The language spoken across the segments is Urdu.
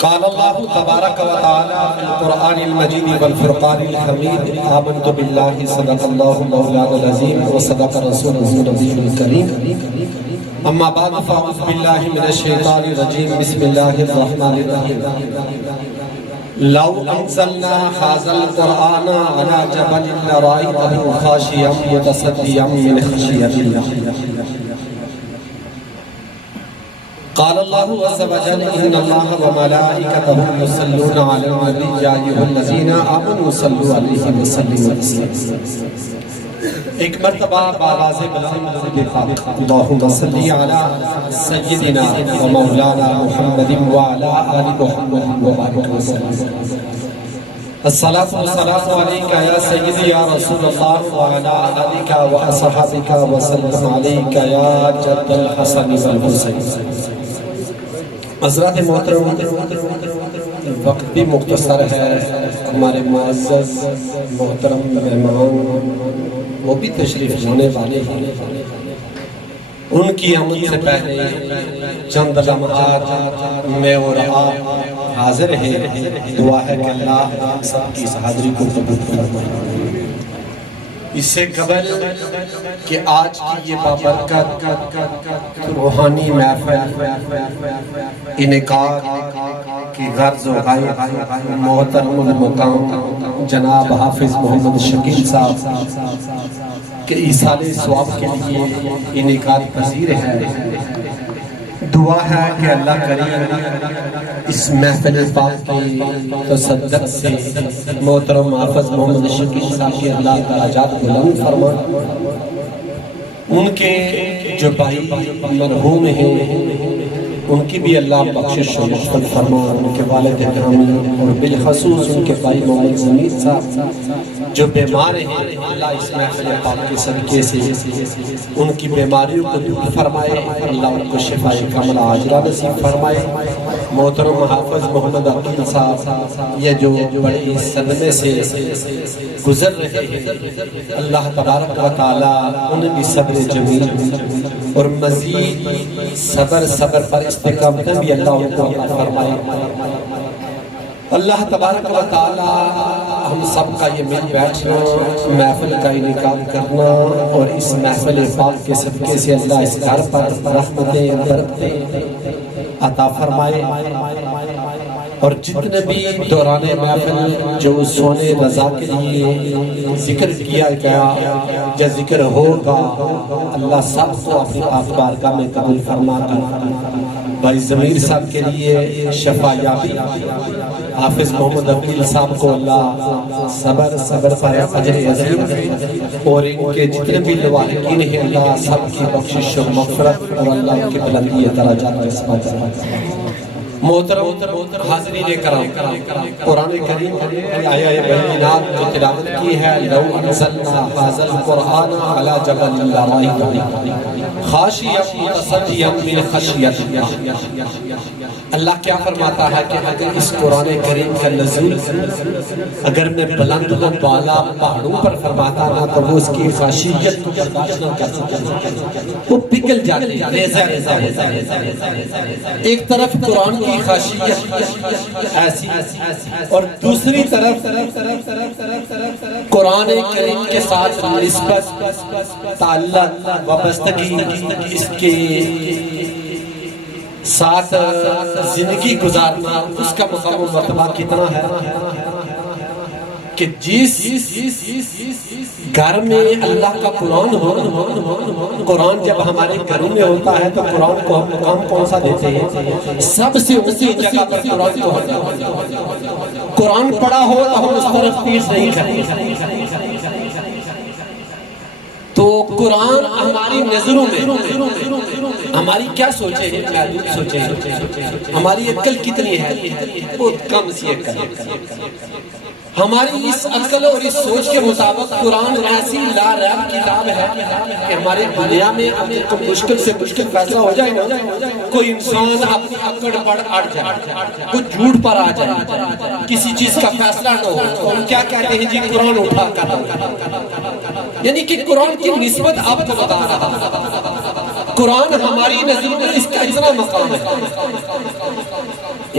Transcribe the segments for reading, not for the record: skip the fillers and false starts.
قال اللہ تبارک و تعالی فی القرآن المجید والفرقان الحمید آمنت باللہ صدق اللہ مولانا العظیم و صدق رسولہ النبی الکریم اما بعد فاعوذ باللہ من الشیطان الرجیم بسم اللہ الرحمن الرحیم لو انزلنا هذا القرآن على جبل لرأيته خاشعا متصدعا من خشیۃ اللہ قال اللہ عز وجل ان اللہ وملائکتہ یصلون علی النبی یا ایھا الذین آمنوا صلوا علیہ وسلموا تسلیما۔ ایک مرتبہ باواز بلند اللہم صلی علی سیدنا و مولانا محمد وعلی آل محمد وبارک وسلم۔ الصلاة والسلام علیک یا سیدی یا رسول اللہ وعلی آلک و اصحابک وسلم علیک یا جد الحسن والحسین۔ حضرات محترم، وقت بھی مختصر ہے، ہمارے معزز محترم مہمان وہ بھی تشریف لانے والے ہیں، ان کی آمد سے پہلے چند لمحات میں اور آپ حاضر ہیں، دعا ہے کہ اللہ سب کی اس حاضری کو قبول فرمائے۔ اس سے قبل کہ آج کی یہ بابرکت روحانی محفل انعقاد کی غرض و غایت محترم المقام جناب حافظ محمد شکیل صاحب کے ایصال ثواب کے لیے انعقاد پذیر ہے۔ دعا ہے کہ اللہ کریم اس محفل پاک کی تصدق سے محترم حافظ محمد شکیل صاحب کے اللہ درجات بلند فرمائے، ان کے جو بھائی مرحوم ہیں ان کی بھی اللہ بخشش و مغفرت فرمائے، ان کے والد گرامی اور بالخصوص ان کے بھائی محمد ضمیر صاحب جو بیمار ہیں، اللہ اس محفل پاک کے صدقے سے ان کی بیماریوں کو دور فرمائے، اللہ ان کو شفاء کاملہ عاجلہ نصیب فرمائے۔ محترم حافظ محمد عقیل صاحب یہ جو بڑے صدمے سے گزر رہے ہیں، اللہ تبارک و تعالی انہیں بھی صبر جمیل اور مزید صبر پر استقامت بھی اللہ ان کو عطا فرمائے۔ اللہ تبارک و تعالی ہم سب کا یہ مل بیٹھنا، محفل کا انعقاد کرنا اور اس محفل پاک کے صدقے سے اللہ اس گھر پر رحمتیں برکتیں عطا فرمائے، اور جتنے بھی دوران محفل جو سونے رضا کے لیے ذکر کیا گیا یا ذکر ہوگا، اللہ سب کو اپنی پاک بارگاہ میں قبول فرما کر بھائی ضمیر صاحب کے لیے شفا یابی، حافظ محمد عقیل صاحب کو اللہ صبر پر اجر عظیم اور ان کے جتنے بھی لواحقین ہیں اللہ سب کی بخشش و مغفرت اور اللہ ان کی بلندی درجات نصیب فرمائے۔ محترم حاضرین کرام، قرآن کریم آیہ بینات جو تلاوت کی ہے، لو انزلنا هذا القرآن على جبل لرأيته خاشعا متصدعا من خشیۃ اللہ۔ اللہ کیا فرماتا ہے کہ اگر اس قرآن کریم کا نزول اگر میں بلند و بالا پہاڑوں پر فرماتا نا تو وہ اس کی خاشیت کو برداشت نہ کر سکتے، وہ پگھل جاتے، ریزہ ریزہ ہوتا ہے۔ ایک طرف قرآن کی خاشیت ایسی اور دوسری طرف قرآن کریم کے ساتھ نسبت تعلق وابستگی، اس کے ساتھ زندگی گزارنا، اس کا مقام و مرتبہ کتنا ہے کہ جس گھر میں اللہ کا قرآن ہو، قرآن جب ہمارے گھروں میں ہوتا ہے تو قرآن کو ہم مقام کون سا دیتے ہیں؟ سب سے اونچی جگہ پر قرآن کو ہوتا ہے۔ قرآن پڑھا ہو تو ہم اس طرف تیز نہیں کرتے۔ تو قرآن ہماری نظروں میں ہماری کیا سوچے ہیں، محدود سوچے ہیں، ہماری عقل کتنی ہے؟ بہت کم سی عقل ہے۔ ہماری اس عقل اور اس سوچ کے مطابق قرآن ایسی لا ریب کتاب ہے کہ ہمارے دنیا میں کوئی مشکل سے مشکل فیصلہ ہو جائے نا، کوئی انسان اپنی اکڑ پر اڑ جائے، کوئی جھوٹ پر آ جائے، کسی چیز کا فیصلہ نہ ہو تو ہم کیا کہتے ہیں؟ جی قرآن اٹھا کر، یعنی کہ قرآن کی نسبت آپ کو بتا رہا ہے۔ قرآن ہماری نظر میں اس کا اتنا مقام ہے،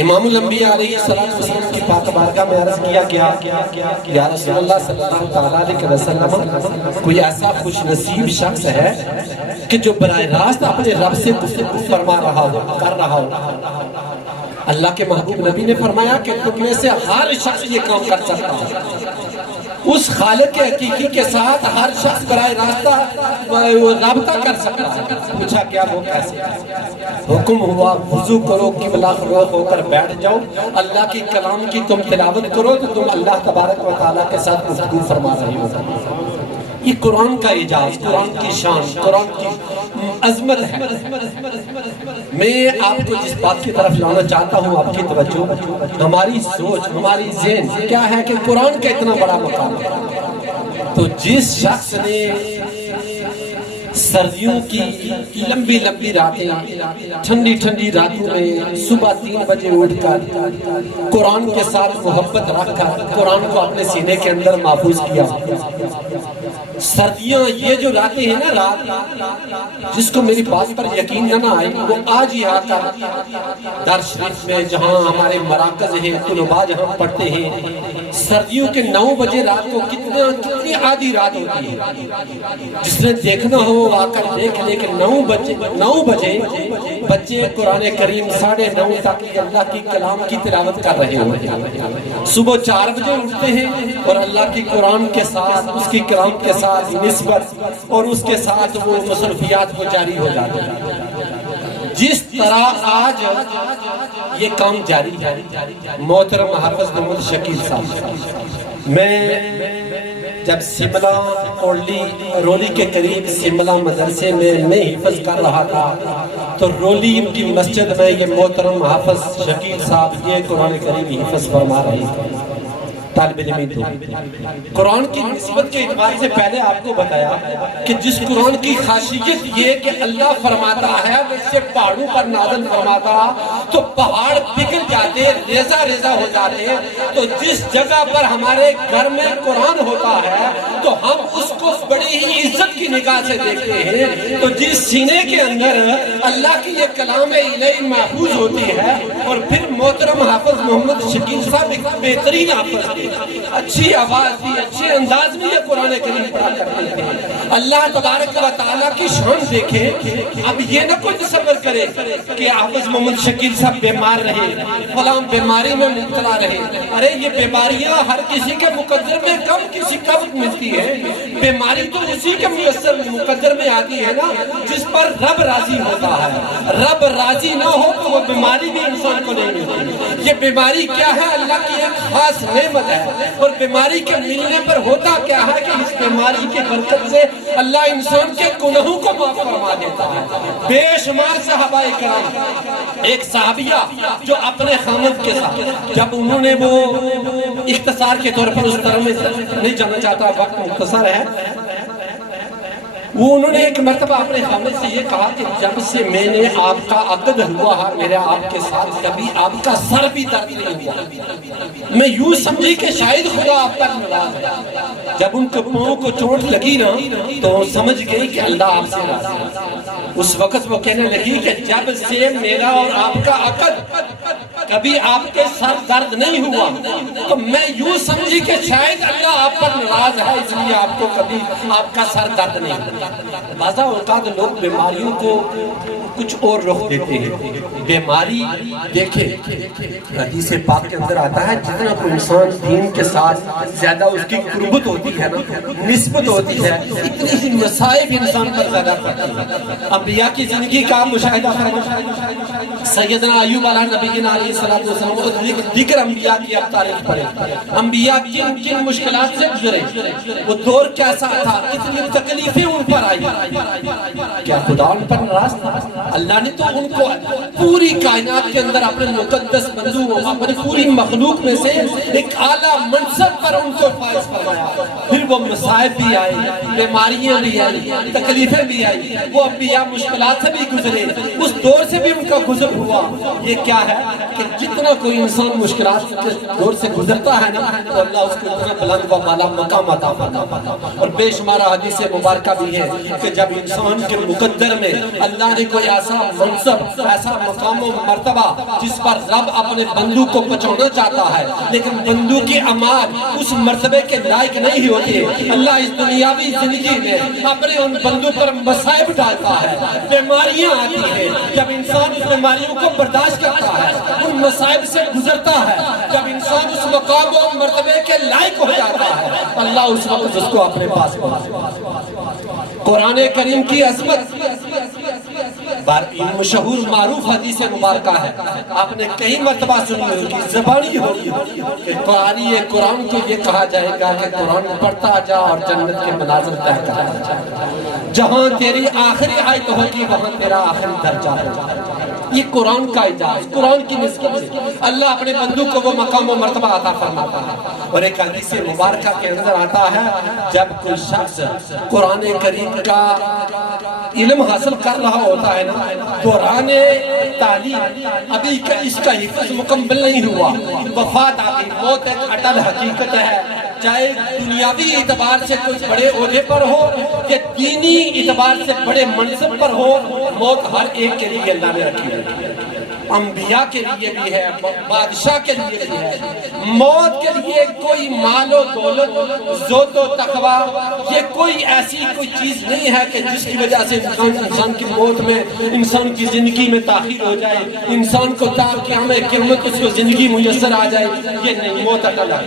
امام الانبیاء علیہ السلام کی پاک بارگاہ میں عرض کیا گیا یا رسول اللہ صلی اللہ تعالیٰ علیہ وسلم، کوئی ایسا خوش نصیب شخص ہے کہ جو براہ راست اپنے رب سے گفتگو فرما رہا ہو، کر رہا ہو؟ اللہ کے محبوب نبی نے فرمایا کہ تم میں سے ہر شخص یہ کام کر سکتا ہے۔ اس خالق کے حقیقی کے ساتھ ہر شخص براہ راستہ رابطہ کر سکتا ہے۔ پوچھا کیا وہ کیسے؟ حکم ہوا وضو کرو، قبلہ رخ ہو کر بیٹھ جاؤ، اللہ کی کلام کی تم تلاوت کرو تو تم اللہ تبارک و تعالیٰ کے ساتھ گفتگو فرما رہے ہو۔ یہ قرآن کا اعجاز، قرآن کی شان، قرآن کی عظمت ہے۔ میں آپ کو جس بات کی طرف لانا چاہتا ہوں آپ کی توجہ، ہماری سوچ، ہماری ذہن کیا ہے کہ قرآن کا اتنا بڑا مقام ہے۔ تو جس شخص نے سردیوں کی لمبی لمبی راتیں، ٹھنڈی ٹھنڈی راتوں میں صبح 3 بجے اٹھ کر قرآن کے ساتھ محبت رکھ کر قرآن کو اپنے سینے کے اندر محفوظ کیا، سردیاں یہ جو راتیں ہیں نا، رات جس کو میری بات پر یقین نہ آئے وہ آج ہی آ کر در شریف میں جہاں ہمارے مراکز ہیں، طلباء جہاں پڑھتے ہیں، سردیوں کے 9 بجے رات کو کتنی آدھی رات ہوتی ہے۔ جس نے دیکھنا ہو آ کر دیکھ لے کہ 9 بجے بچے قرآن کریم 9:30 تک اللہ کی کلام کی تلاوت کر رہے ہوتے ہیں، صبح 4 بجے اٹھتے ہیں اور اللہ کی قرآن کے ساتھ، اس کی کلام کے ساتھ نسبت اور اس کے ساتھ وہ مصروفیات کو جاری ہو جاتے ہیں۔ جس طرح آج یہ کام جاری ہے، محترم حافظ محمد شکیل صاحب، میں جب سملہ رولی کے قریب سملہ مدرسے میں حفظ کر رہا تھا تو رولی ان کی مسجد میں یہ محترم حافظ شکیل صاحب یہ قرآن کریم حفظ فرما رہے تھے۔ طالب علم تو قرآن کی نسبت کے اعتبار سے پہلے آپ کو بتایا کہ جس قرآن کی خاصیت یہ کہ اللہ فرماتا ہے ویسے پہاڑوں پر نازل فرماتا تو پہاڑ پگھل جاتے، ریزہ ریزہ ہو جاتے۔ تو جس جگہ پر ہمارے گھر میں قرآن ہوتا ہے تو ہم اس کو بڑی ہی عزت کی نگاہ سے دیکھتے ہیں۔ تو جس سینے کے اندر اللہ کی یہ کلام الہی محفوظ ہوتی ہے، اور پھر محترم حافظ محمد شکیل صاحب ایک بہترین حافظ تھے، اچھی آواز تھی، اچھے انداز میں یہ قرآن کریم پڑھا کرتے تھے۔ اللہ تبارک و تعالیٰ کی شان دیکھیں۔ اب یہ نہ کوئی تصور کرے کہ حافظ محمد شکیل صاحب بیمار رہے، فلاں بیماری میں مبتلا رہے۔ ارے یہ بیماریاں ہر کسی کے مقدر میں کسی وقت ملتی ہے۔ بیماری تو اسی کے مقدر میں آتی ہے نا جس پر رب راضی ہوتا ہے۔ رب راضی نہ ہو تو وہ بیماری بھی انسان کو نہیں ملتی۔ یہ بیماری کیا ہے؟ اللہ کی ایک خاص نعمت ہے، اور بیماری کے ملنے پر ہوتا کیا ہے کہ اس بیماری کے برکت سے اللہ انسان کے گناہوں کو معاف فرما دیتا ہے۔ بے شمار صحابہ کرام، ایک صحابیہ جو اپنے خامد کے ساتھ، جب انہوں نے وہ اختصار کے طور پر اس طرح میں نہیں جانا چاہتا، وقت مختصر ہے، وہ انہوں نے ایک مرتبہ اپنے خامد سے یہ کہا کہ جب سے میں نے آپ کا عقد ہوا ہے میرے آپ کے ساتھ، کبھی آپ کا سر بھی درد نہیں ہوا۔ میں یوں سمجھی کہ شاید خدا آپ پر ناراض ہے۔ جب ان کے پاؤں کو چوٹ لگی نا تو سمجھ گئی کہ اللہ آپ سے راضی ہے۔ اس وقت وہ کہنے لگی کہ جب سے میرا اور آپ کا عقد کبھی آپ کے سر درد نہیں ہوا تو میں یوں سمجھی کہ شاید اللہ آپ پر ناراض ہے، اس لیے آپ کو کبھی آپ کا سر درد نہیں ہوا۔ بعض اوقات لوگ بیماریوں کو کچھ اور رخ دیتے ہیں۔ بیماری دیکھیں حدیث پاک کے اندر آتا ہے جتنا کوئی انسان دین کے ساتھ زیادہ اس کی قربت ہوتی ہے نا، نسبت ہوتی ہے، اتنی ہی مصائب انسان پر زیادہ پڑتی ہے۔ انبیاء کی زندگی کا مشاہدہ فرمائیں، سیدنا ایوب علیہ نبینا علیہ السلام اور دیگر انبیاء کی اب تاریخ پڑھیں۔ انبیاء کن مشکلات سے گزرے، وہ دور کیسا تھا، کتنی تکلیفیں ان پر آئی، کیا خدا ان پر ناراض تھا؟ اللہ نے تو ان کو پوری کائنات کے اندر اپنے مقدس بندوں، اپنے پوری مخلوق میں سے ایک اعلیٰ منصب پر ان کو فائز فرمایا۔ پھر وہ مصائب بھی آئے، بیماریاں بھی آئی، تکلیفیں بھی آئی، وہ انبیاء مشکلات سے بھی گزرے، اس دور سے بھی ان کا گزر ہوا۔ یہ کیا ہے کہ جتنا کوئی انسان مشکلات کے دور سے گزرتا ہے نا تو اللہ اس کو اتنا بلند و بالا مقام عطا فرماتا ہے۔ اور بے شمار حدیث مبارکہ بھی ہے کہ جب انسان کے مقدر میں اللہ نے کوئی ایسا منصب، ایسا مقام و مرتبہ جس پر رب اپنے بندوں کو پہنچانا چاہتا ہے، لیکن بندوں کی اعمال اس مرتبے کے لائق نہیں ہوتی، اللہ اس دنیاوی زندگی میں اپنے ان بندوں پر مصائب ڈالتا ہے، بیماریاں آتی ہیں، جب انسان اس بیماریوں کو برداشت کرتا ہے، ان مصائب سے گزرتا ہے، جب انسان اس مقام و مرتبے کے لائق ہو جاتا ہے، اللہ اس وقت اس کو اپنے پاس پہنچاتا ہے۔ قرآن کریم کی عظمت مشہور معروف حدیث مبارکہ ہے، آپ نے کئی مرتبہ سنی ہوگی، زبانی ہوگی کہ قرآن کو یہ کہا جائے گا کہ قرآن پڑھتا جا اور جنت کے مناظر طے کرتا جا، جہاں تیری آخری آیت ہوگی وہاں تیرا آخری درجہ ہوگا۔ یہ قرآن کا اعجاز، قرآن کی نسبت سے اللہ اپنے بندوں کو وہ مقام و مرتبہ عطا فرماتا ہے۔ اور ایک حدیث مبارکہ کے اندر آتا ہے جب کوئی شخص قرآن کریم کا علم حاصل کر رہا ہوتا ہے نا، دوران تعلیم ابھی اس کا حفظ مکمل نہیں ہوا، وفات آ گئی، موت ایک اٹل حقیقت ہے، چاہے دنیاوی اعتبار سے کوئی بڑے عہدے پر ہو یا دینی اعتبار سے بڑے منصب پر ہو، موت ہر ایک کے لیے اللہ نے رکھی ہے، انبیاء کے لیے بھی ہے، بادشاہ کے لیے بھی ہے۔ موت کے لیے کوئی مال و دولت، زہد و تقویٰ، یہ کوئی ایسی کوئی چیز نہیں ہے کہ جس کی وجہ سے انسان کی موت میں، انسان کی زندگی میں تاخیر ہو جائے، انسان کو قیامت اس کو زندگی میسر آ جائے، یہ نہیں، موت اٹل ہے۔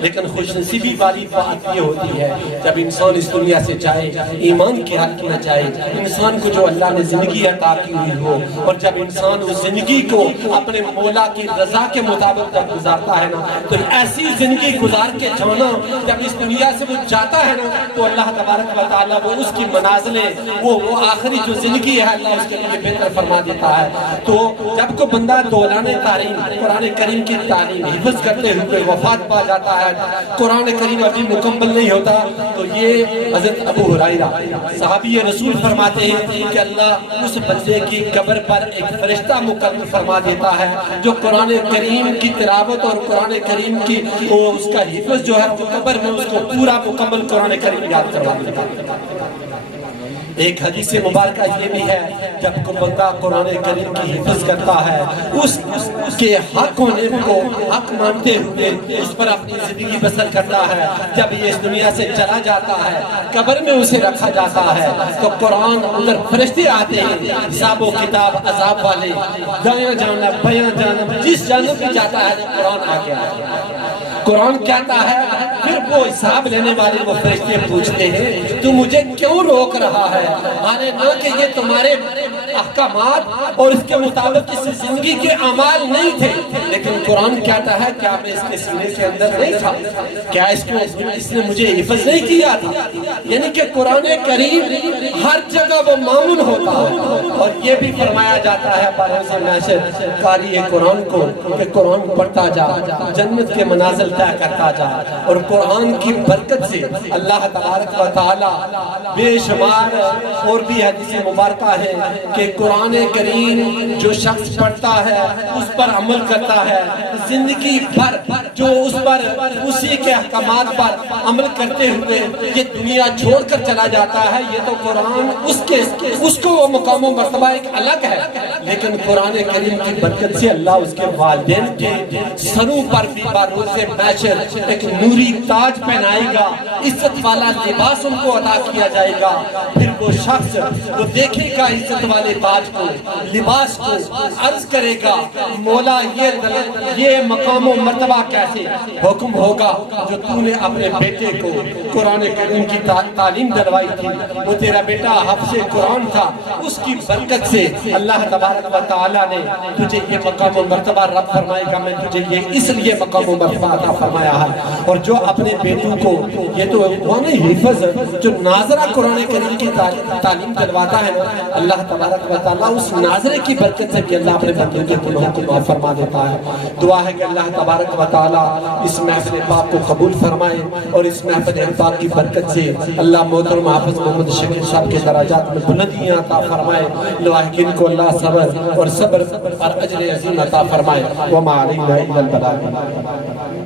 لیکن خوش نصیبی والی بات یہ ہوتی ہے جب انسان اس دنیا سے جائے، ایمان کے حق نہ جائے، انسان کو جو اللہ نے زندگی عطا کی ہوئی ہو، اور جب انسان اس زندگی کو اپنے مولا کی رضا کے مطابق جب گزارتا ہے نا، تو ایسی زندگی گزار کے جانا، جب اس دنیا سے وہ جاتا ہے نا، تو اللہ تبارک و تعالیٰ وہ اس کی منازلیں، وہ آخری جو زندگی ہے اللہ اس کے لیے بہتر فرما دیتا ہے۔ تو جب کو بندہ دوران تعلیم قرآن کریم کی تعلیم حفظ کرتے ہوئے وفات پا جاتا ہے، قرآن کریم ابھی مکمل نہیں ہوتا، تو یہ حضرت ابو ہریرہ صحابی رسول فرماتے ہیں کہ اللہ اس بندے کی قبر پر ایک فرشتہ مقرر فرما دیتا ہے جو قرآن کریم کی تلاوت اور قرآن کریم کی اس کا حفظ جو ہے وہ قبر میں اس کو پورا مکمل قرآن کریم یاد کروا دیتا ہے۔ ایک حدیث مبارکہ یہ بھی ہے جب کوئی بندہ قرآن کریم کی حفظ کرتا ہے، اس کے حق ہونے کو حق مانتے ہوئے اس پر اپنی زندگی بسر کرتا ہے، جب یہ اس دنیا سے چلا جاتا ہے، قبر میں اسے رکھا جاتا ہے، تو قرآن اندر فرشتے آتے ہیں، حساب و کتاب عذاب والے، دایاں جانب بایاں جانب جس جانب بھی جاتا ہے قرآن آ گیا۔ قرآن کہتا ہے پھر وہ حساب لینے والے وہ فرشتے پوچھتے ہیں تو مجھے کیوں روک رہا ہے؟ مانے نہ کہ یہ تمہارے احکامات اور اس کے مطابق اس زندگی کے اعمال نہیں تھے، لیکن قرآن کہتا ہے کیا میں اس کے سینے کے اندر نہیں تھا؟ کیا اس نے مجھے حفظ نہیں کیا تھا؟ یعنی کہ قرآن کریم ہر جگہ وہ معمول ہوتا ہے۔ اور یہ بھی فرمایا جاتا ہے بروز محشر قاری قرآن کو کہ قرآن پڑھتا جا، جنت کے منازل طے کرتا جا، اور قرآن کی برکت سے اللہ تبارک و تعالی بے شمار اور بھی حدیث مبارکہ ہے کہ قرآن کریم جو شخص پڑھتا ہے اس پر عمل کرتا ہے، زندگی بھر جو اس پر اسی کے احکامات پر عمل کرتے ہوئے یہ دنیا چھوڑ کر چلا جاتا ہے، یہ تو قرآن اس کو وہ مقام و مرتبہ ایک الگ ہے، لیکن قرآن کریم کی برکت سے اللہ اس کے والدین کے سروں پر بھی بروز محشر ایک نوری تاج پہنائے گا، عزت والا لباس ان کو عطا کیا جائے گا۔ پھر وہ شخص وہ دیکھے گا عزت والے تاج کو، لباس کو، عرض کرے گا مولا یہ مقام و مرتبہ کیسے؟ حکم ہوگا جو تو نے اپنے بیٹے کو قرآن کریم کی تعلیم دلوائی تھی، وہ تیرا بیٹا حافظ قرآن تھا، اس کی برکت سے اللہ تبارک و تعالیٰ نے تجھے یہ مقام و مرتبہ رب فرمائے گا، میں تجھے یہ اس لیے مقام و مرتبہ عطا فرمایا ہے۔ اور جو اپنے بیٹوں کو یہ تو قرآن حفظ جو ناظرہ قرآن کریم کی تعلیم دلواتا ہے نا، اللہ تبارک و تعالیٰ اس ناظرے کی برکت سے بھی اللہ اپنے بندوں کے گناہوں کو معاف فرما دیتا ہے۔ دعا ہے کہ اللہ تبارک و تعالیٰ اس محفل پاک کو قبول فرمائے، اور اس محفل پاک کی برکت سے اللہ محترم حافظ محمد شکیل صاحب کے درجات میں بلندیاں عطا فرمائے، لاحقین کو اللہ صبر اور صبر اور اجر عظیم عطا فرمائے۔ وما علینا الا البلاغ۔